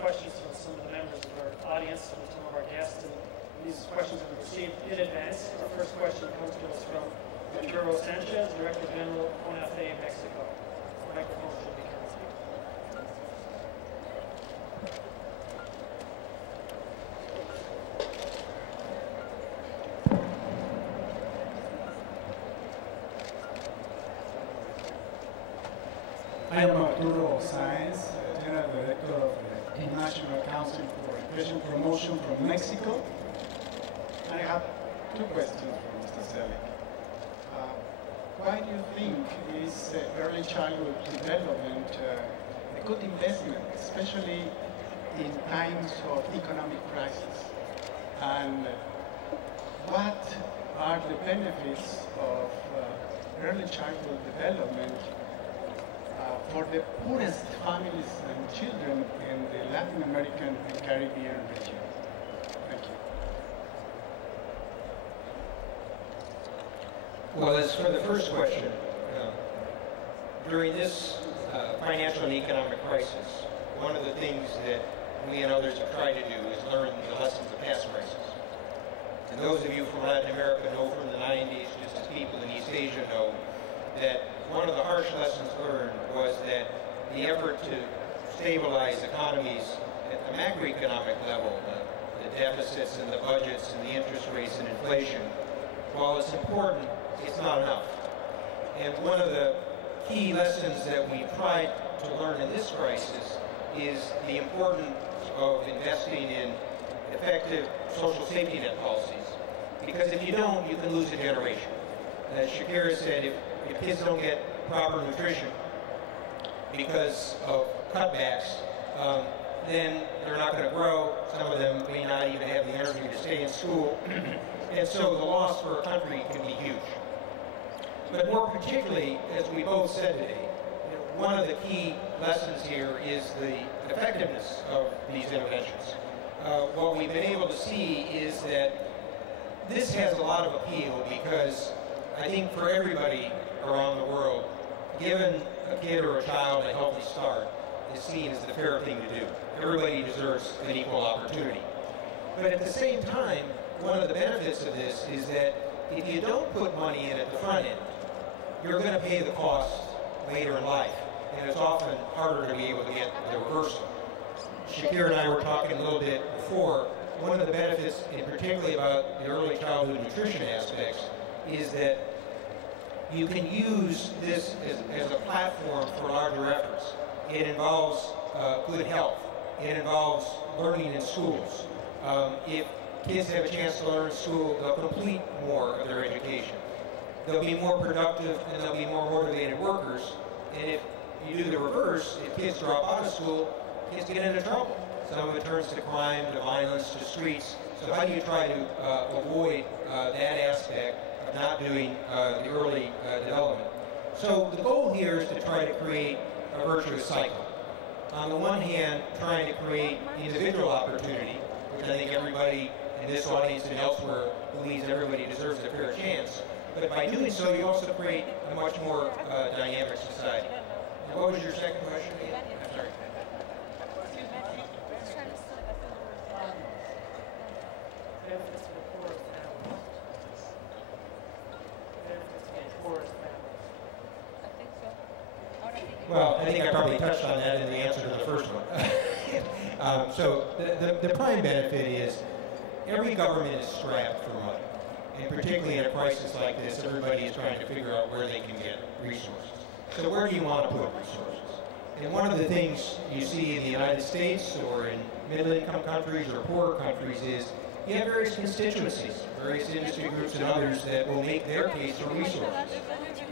questions from some of the members of our audience, from some of our guests, and these questions have been received in advance. Our first question comes to us from Arturo Sanchez, Director General, ONAFE, Mexico. The microphone should be coming to you. I am Arturo Sáenz, General Director of the National Council for Education Promotion from Mexico. I have two questions for Mr. Selig. Why do you think is early childhood development a good investment, especially in times of economic crisis? And what are the benefits of early childhood development for the poorest families and children in the Latin American and Caribbean region? Thank you. Well, as for the first question, during this financial and economic crisis, one of the things that we and others have tried to do is learn the lessons of past crises. And those of you from Latin America know from the 90s, just as people in East Asia know, that one of the harsh lessons learned was that the effort to stabilize economies at the macroeconomic level, the deficits and the budgets and the interest rates and inflation, while it's important, it's not enough. And one of the key lessons that we tried to learn in this crisis is the importance of investing in effective social safety net policies. Because if you don't, you can lose a generation. As Shakira said, if kids don't get proper nutrition because of cutbacks, then they're not going to grow. Some of them may not even have the energy to stay in school. And so the loss for a country can be huge. But more particularly, as we both said today, one of the key lessons here is the effectiveness of these interventions. What we've been able to see is that this has a lot of appeal because I think for everybody around the world, giving a kid or a child a healthy start is seen as the fair thing to do. Everybody deserves an equal opportunity. But at the same time, one of the benefits of this is that if you don't put money in at the front end, you're going to pay the cost later in life. And it's often harder to be able to get the reversal. Shakir and I were talking a little bit before. One of the benefits, and particularly about the early childhood nutrition aspects, is that you can use this as a platform for larger efforts. It involves good health. It involves learning in schools. If kids have a chance to learn in school, they'll complete more of their education. They'll be more productive and they'll be more motivated workers. And if you do the reverse, if kids drop out of school, kids get into trouble. Some of it turns to crime, to violence, to streets. So how do you try to avoid that aspect of not doing the early development? So the goal here is to try to create a virtuous cycle. On the one hand, trying to create individual opportunity, which I think everybody in this audience and elsewhere believes everybody deserves a fair chance. But by doing so, you also create a much more dynamic society. And what was your second question? I'm sorry. Well, I think I probably touched on that in the answer to the first one. So the prime benefit is every government is strapped for money. And particularly in a crisis like this, everybody is trying to figure out where they can get resources. So where do you want to put resources? And one of the things you see in the United States or in middle-income countries or poorer countries is you have various constituencies, various industry groups and others that will make their case for resources.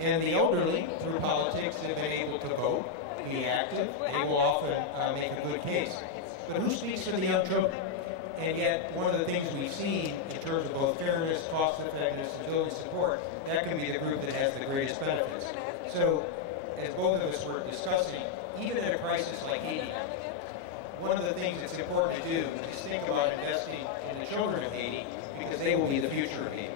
And the elderly, through politics, have been able to vote, be active. They will often make a good case. But who speaks for the young children? And yet, one of the things we've seen in terms of both fairness, cost effectiveness, and building support, that can be the group that has the greatest benefits. So, as both of us were discussing, even in a crisis like Haiti, one of the things that's important to do is think about investing in the children of Haiti because they will be the future of Haiti.